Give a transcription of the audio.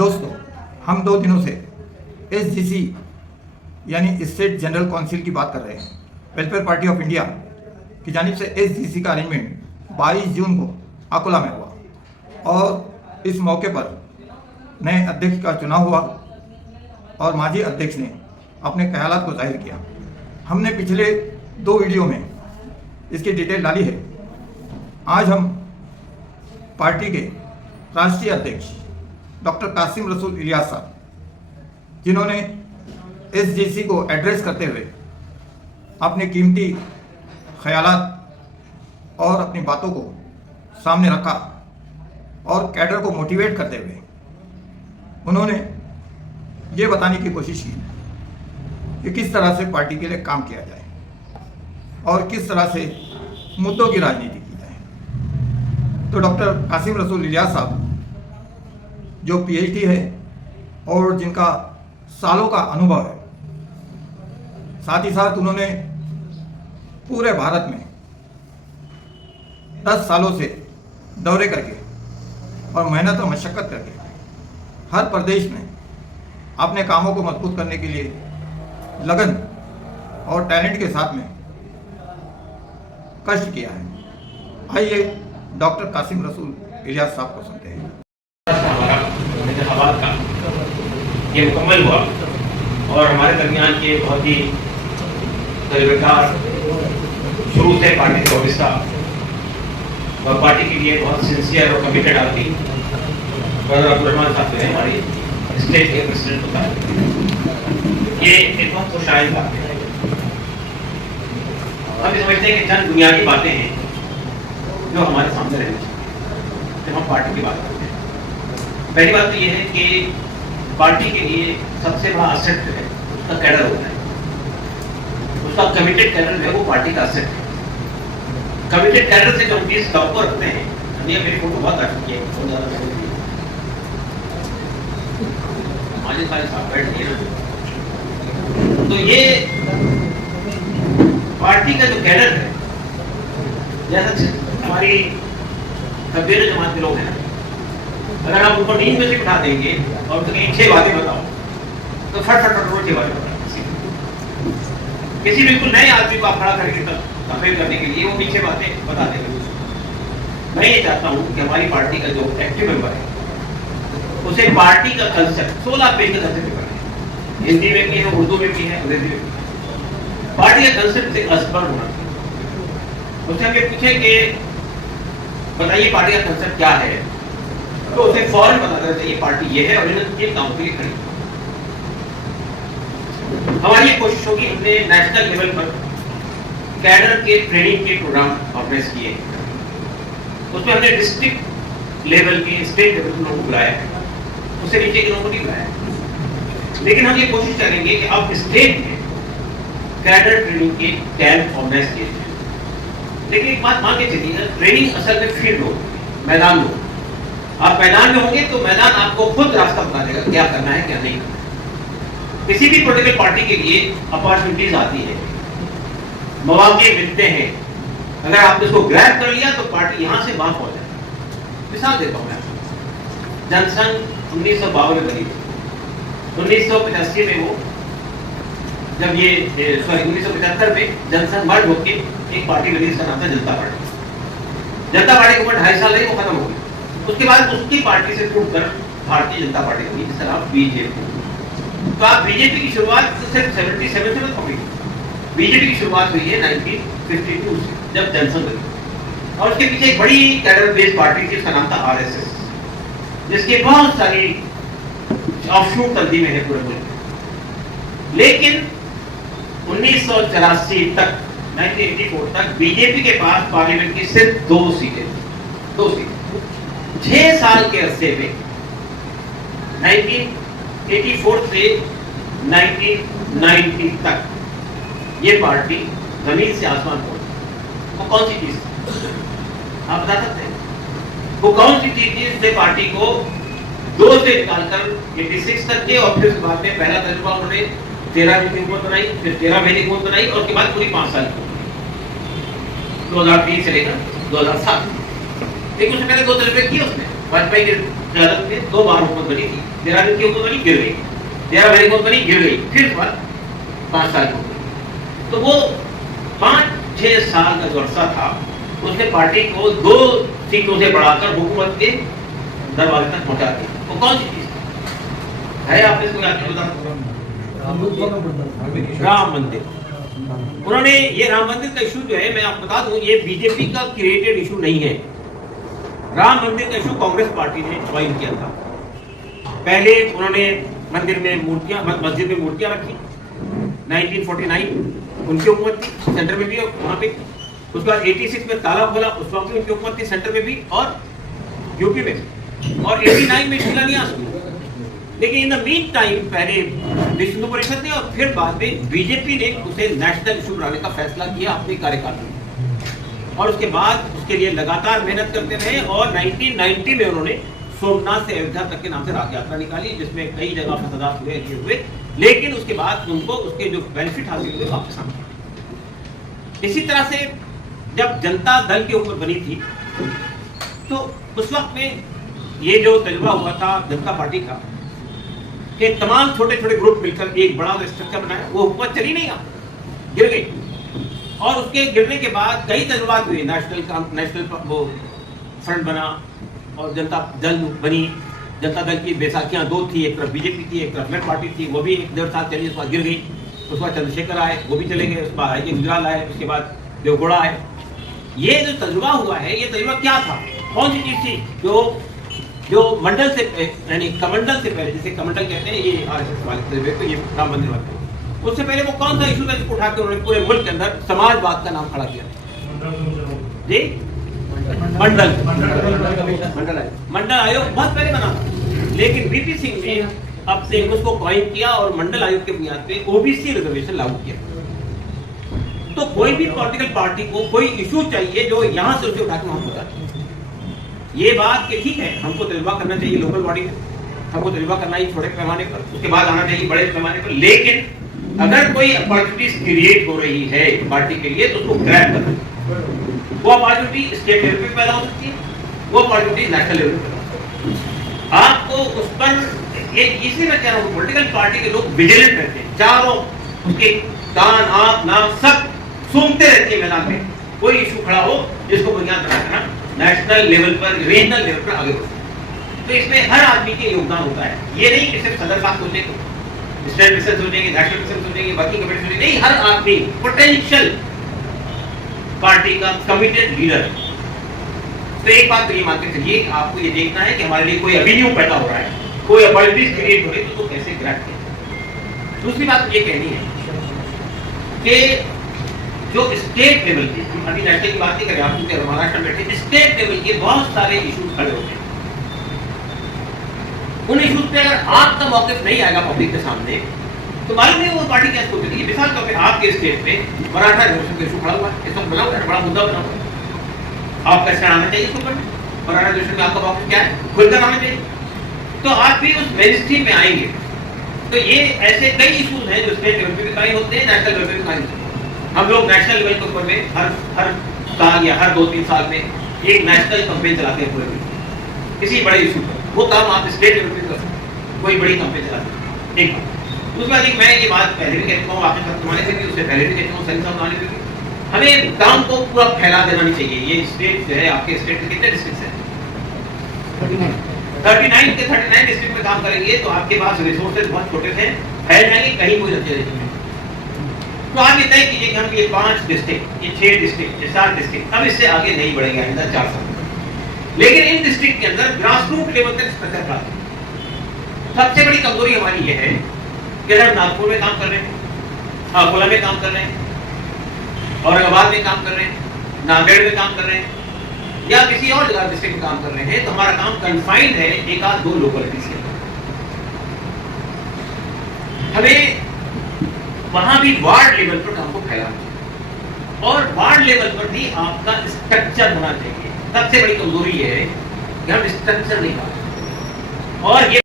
दोस्तों, हम 2 दिनों से एसजीसी यानी स्टेट जनरल काउंसिल की बात कर रहे हैं। वेलफेयर पार्टी ऑफ इंडिया की जानिब से एसजीसी का अरेंजमेंट 22 जून को अकोला में हुआ और इस मौके पर नए अध्यक्ष का चुनाव हुआ और माजी अध्यक्ष ने अपने ख्यालात को जाहिर किया। हमने पिछले 2 वीडियो में इसकी डिटेल डाली है। आज हम पार्टी के राष्ट्रीय अध्यक्ष डॉक्टर कासिम रसूल इलियास साहब, जिन्होंने एसजीसी को एड्रेस करते हुए अपने कीमती ख्यालात और अपनी बातों को सामने रखा और कैडर को मोटिवेट करते हुए उन्होंने ये बताने की कोशिश की कि किस तरह से पार्टी के लिए काम किया जाए और किस तरह से मुद्दों की राजनीति की जाए। तो डॉक्टर कासिम रसूल इलियास साहब, जो पीएचडी है और जिनका सालों का अनुभव है, साथ ही साथ उन्होंने पूरे भारत में 10 सालों से दौरे करके और मेहनत और मशक्क़त करके हर प्रदेश में अपने कामों को मजबूत करने के लिए लगन और टैलेंट के साथ में कष्ट किया है। आइए डॉक्टर कासिम रसूल इलियास साहब को सुनते हैं। इंतखाबात का ये मुकम्मल हुआ और हमारे दरमियान के बहुत ही तजुर्बेकार, शुरू से पार्टी से वाबस्ता और पार्टी के लिए बहुत सिंसियर और कमिटेड आदमी ब्रदर अब्दुर्रहमान साहब हैं, हमारी स्टेट के प्रेसिडेंट होता है। ये एक बहुत खुशाइंद बात है। हम समझते हैं कि चंद बुनियादी बातें हैं जो हमारे सामने रहनी चाहिए जब हम पार्टी की बात करते हैं। पहली बात तो ये है कि पार्टी के लिए सबसे बड़ा असेट जो है उसका कैडर होता है। उसका कमिटेड कैडर जो है वो पार्टी का असेट है। कमिटेड कैडर से जो हम चीज टॉप को रखते हैं, ये मेरी फोटो बहुत आ चुकी है, बहुत ज्यादा माजी सारे साहब बैठ गए। तो ये पार्टी का जो कैडर है, जैसा हमारी तबदील जमात के लोग हैं, अगर आप उनको नींद में से उठा देंगे और तो 6 बातें बताओ तो फट फट फट 6 बातें बताओ। किसी बिल्कुल नए आदमी को आप खड़ा करके कंपेयर करने के लिए वो पीछे बातें बता देंगे। मैं ये चाहता हूँ कि हमारी पार्टी का जो एक्टिव मेंबर है उसे पार्टी का कंसेप्ट 16 पेज का कंसेप्ट पेपर है, हिंदी में भी है, उर्दू में भी है, अंग्रेजी में भी है। पार्टी का कंसेप्ट से असबर होना चाहिए। उससे हमें पूछे कि बताइए पार्टी का कंसेप्ट क्या है, तो उसे फौरन बता देना चाहिए पार्टी ये है और इन कामों के लिए खड़ी। हमारी ये कोशिश होगी, हमने नेशनल लेवल पर कैडर के ट्रेनिंग के प्रोग्राम ऑर्गेनाइज किए। उसमें हमने डिस्ट्रिक्ट लेवल के, स्टेट लेवल के लोगों को बुलाया है, उससे नीचे के लोगों को नहीं बुलाया। लेकिन हम ये कोशिश करेंगे कि अब स्टेट में कैडर ट्रेनिंग के कैंप ऑर्गेनाइज किए जाए। लेकिन एक बात मान के चलिए, ट्रेनिंग असल में फील्ड हो, मैदान हो। आप मैदान में होंगे तो मैदान आपको खुद रास्ता बता देगा क्या करना है क्या नहीं करना है। किसी भी पॉलिटिकल पार्टी के लिए अपॉर्चुनिटीज आती है, मौके मिलते हैं। अगर आपने इसको ग्रैब कर लिया तो पार्टी यहां से वहां पहुंच जाएगी। मिसाल देता हूं मैं आपको, जनसंघ 1952 में बनी थी। 1985 में वो जब ये 1975 में जनसंघ मर्ज होकर एक पार्टी बनी, जिसका नाम था जनता पार्टी। जनता पार्टी की उम्र 2.5 साल रही, वो खत्म हो गई। उसके बाद उसकी पार्टी से टूटकर भारतीय जनता पार्टी बनी, जिसका नाम बीजेपी। तो आप बीजेपी की शुरुआत सिर्फ 77 से मत होगी। बीजेपी की शुरुआत हुई है 1952 से, जब जनसंघ बनी। और उसके पीछे एक बड़ी कैडर बेस्ड पार्टी थी, उसका नाम था आरएसएस, जिसकी बहुत सारी ऑफशूट तंजीमें हैं पूरे मुल्क में। लेकिन 1984 तक, 1984 तक बीजेपी के पास पार्लियामेंट की सिर्फ 2 सीटें थी। 2 सीटें 6 साल के अरसे में 1984 से 1990 तक ये पार्टी जमीन से आसमान पहुंची। वो कौन सी चीज थी आप बता सकते हैं? वो कौन सी चीज थी जिसने पार्टी को 2 से निकालकर 86 तक के, और फिर उसके बाद में पहला तजुर्बा उन्होंने 13 में हुकूमत बनाई, फिर 13 महीने हुकूमत बनाई और उसके बाद पूरी 5 साल की 2003 से लेकर 2007। लेकिन उससे पहले 2 तजुर्बे किए उसने, वाजपेयी के 2014 में 2 बार हुकूमत बनी थी, 13 दिन की हुकूमत बनी, गिर गई, 13 महीने की हुकूमत बनी, गिर गई, फिर 5 साल की हुकूमत। तो वो 5-6 साल का जो अरसा था उसने पार्टी को 2 सीटों से बढ़ाकर हुकूमत के दरवाजे तक पहुंचा दिया। वो कौन सी चीज है? आपने इसको याद नहीं बताया? राम मंदिर। उन्होंने ये राम मंदिर का इशू जो है, मैं आपको बता दूं, ये बीजेपी का क्रिएटेड इशू नहीं है। राम मंदिर का इशू कांग्रेस पार्टी ने ज्वाइन किया था। पहले उन्होंने मंदिर में मूर्तियां, मस्जिद में मूर्तियां रखी, 1949 उनकी हुकूमत थी, सेंटर में भी वहां पे। उसके बाद 86 में ताला खोला, उस वक्त भी उनकी हुकूमत थी, सेंटर में भी और यूपी में भी, और 89 में शिलान्यास हुआ। लेकिन इन द मीन टाइम पहले विश्व हिंदू परिषद ने और फिर बाद में बीजेपी ने उसे नेशनल इशू बनाने का फैसला किया अपने कार्यकाल में, और उसके बाद उसके लिए लगातार मेहनत करते रहे। और 1990 में उन्होंने सोमनाथ से अयोध्या तक के नाम से राख यात्रा निकाली, जिसमें कई जगह फसादात हुए, लेकिन उसके बाद उनको उसके जो बेनिफिट हासिल हुए वापस आ गए। इसी तरह से जब जनता दल के ऊपर बनी थी तो उस वक्त में ये जो तजुर्बा हुआ था जनता पार्टी का कि तमाम छोटे छोटे ग्रुप मिलकर एक बड़ा स्ट्रक्चर बनाया, वो हुकूमत चली नहीं, गिर गई। और उसके गिरने के बाद कई तजुर्बात हुए, नेशनल वो फ्रंट बना और जनता दल बनी। जनता दल की बैसाखियां 2 थी, एक तरफ बीजेपी थी, एक तरफ लेफ्ट पार्टी थी, वो भी 1.5 साल चली, उसके बाद गिर गई। उसके बाद चंद्रशेखर आए, वो भी चले गए, उसके बाद आई गुजराल आए, उसके बाद देवगौड़ा आए। ये जो तजुर्बा हुआ है, ये तजुर्बा क्या था? कौन सी चीज थी जो मंडल से, यानी कमंडल से पहले, जिसे कमंडल कहते हैं, ये आरएसएस वाले तजुर्बे को, ये राम मंदिर वाले, उससे पहले वो कौन सा इशू था जिसको उठाकर उन्होंने पूरे मुल्क के अंदर समाजवाद का नाम खड़ा किया? जी, मंडल आयोग बहुत पहले बना था, लेकिन वीपी सिंह ने अब से उसको कॉइन किया और मंडल आयोग के बुनियाद पे ओबीसी रिजर्वेशन लागू किया। तो कोई भी पॉलिटिकल पार्टी को कोई इशू चाहिए जो यहां से उसे उठाकर वहां पहुंचाते। ये बात कि ठीक है, हमको तजुर्बा करना चाहिए लोकल बॉडी में, हमको तजुर्बा करना ही छोटे पैमाने पर, उसके बाद आना चाहिए बड़े पैमाने पर, लेकिन अगर कोई अपॉर्चुनिटीज क्रिएट हो रही है पार्टी के लिए तो उसको ग्रैब करना। वो अपॉर्चुनिटी स्टेट लेवल पे पैदा हो सकती है, वो अपॉर्चुनिटी नेशनल लेवल पे पैदा हो सकती है। आपको उस पर एक, इसी में कह रहा हूं, पॉलिटिकल पार्टी के लोग विजिलेंट रहते हैं, चारों उसके कान आंख नाक सब सूंघते रहते हैं मैदान में। कोई इशू खड़ा हो जिसको बुनियाद बनाना नेशनल लेवल पर, रीजनल लेवल पर आगे बढ़ो। तो इसमें हर आदमी के योगदान होता है। ये नहीं कि सिर्फ सदर साहब सोचेंगे, स्टेट मिशन सोचेंगे, नेशनल मिशन सोचेंगे, बाकी कमेटी सोचेंगे, नहीं, हर आदमी पोटेंशियल पार्टी का कमिटेड लीडर है। तो एक बात तो ये मानते चलिए, आपको ये देखना है कि हमारे लिए कोई एवेन्यू पैदा हो रहा है, कोई अपॉर्चुनिटीज क्रिएट हो रही है, तो कैसे ग्रैब किया। दूसरी बात ये कहनी है कि जो स्टेट लेवल के, अभी नेशनल की बात नहीं करें, आप क्योंकि महाराष्ट्र में बैठे, स्टेट लेवल के बहुत सारे इशूज खड़े होते हैं। उन इशूज पे अगर आपका मौक़िफ़ नहीं आएगा पब्लिक के सामने तो मालूम नहीं वो पार्टी क्या सोचेगी। मिसाल तौर पे आपके स्टेट में मराठा रिजर्वेशन का इशू खड़ा हुआ है, इस वक्त बना हुआ है, बड़ा मुद्दा बना हुआ है। आप कैसे आना चाहिए इसको पर मराठा रिजर्वेशन में आपका मौक़िफ़ क्या है, खुलकर आना चाहिए, तो आप भी उस मेनस्ट्रीम में आएंगे। तो ये ऐसे कई इशूज हैं जो स्टेट लेवल पे भी कायम होते हैं, नेशनल लेवल पे भी कायम होते हैं। हम लोग नेशनल लेवल के ऊपर में हर साल या हर 2-3 साल में एक नेशनल कैंपेन चलाते हैं पूरे किसी बड़े इशू पर। वो काम आप स्टेट लेवल पे कर सकते हैं, कोई बड़ी कैंपेन चलाते हैं। एक बात। दूसरी बात, मैं ये बात पहले भी कहता हूँ, आपने जमाने से भी, उससे पहले भी कहता हूँ, सही जमाने में भी, हमें काम को पूरा फैला देना नहीं चाहिए। ये स्टेट जो है, आपके स्टेट के कितने डिस्ट्रिक्ट हैं? 39 के 39 डिस्ट्रिक्ट में काम करेंगे तो आपके पास रिसोर्सेज बहुत छोटे थे, फैल जाएंगे, कहीं कोई नतीजा नहीं। तो आप ये तय कीजिए कि हम ये 5 डिस्ट्रिक्ट, ये 6 डिस्ट्रिक्ट, ये 7 डिस्ट्रिक्ट, अब इससे आगे नहीं बढ़ेंगे आइंदा 4 साल। लेकिन इन डिस्ट्रिक्ट के अंदर ग्रास रूट लेवल तक स्ट्रक्चर प्राप्त। सबसे बड़ी कमजोरी हमारी ये है कि हम नागपुर में काम कर रहे हैं, अकोला में काम कर रहे हैं, औरंगाबाद में काम कर रहे हैं, नांदेड़ में काम कर रहे हैं, या किसी और जगह डिस्ट्रिक्ट में काम कर रहे हैं, तो हमारा काम कन्फाइंड है 1-2 लोकेलिटीज के। हमें वहां भी वार्ड लेवल पर काम को फैलाना, और वार्ड लेवल पर भी आपका स्ट्रक्चर होना चाहिए। सबसे बड़ी कमजोरी है कि हम स्ट्रक्चर नहीं पाते, और ये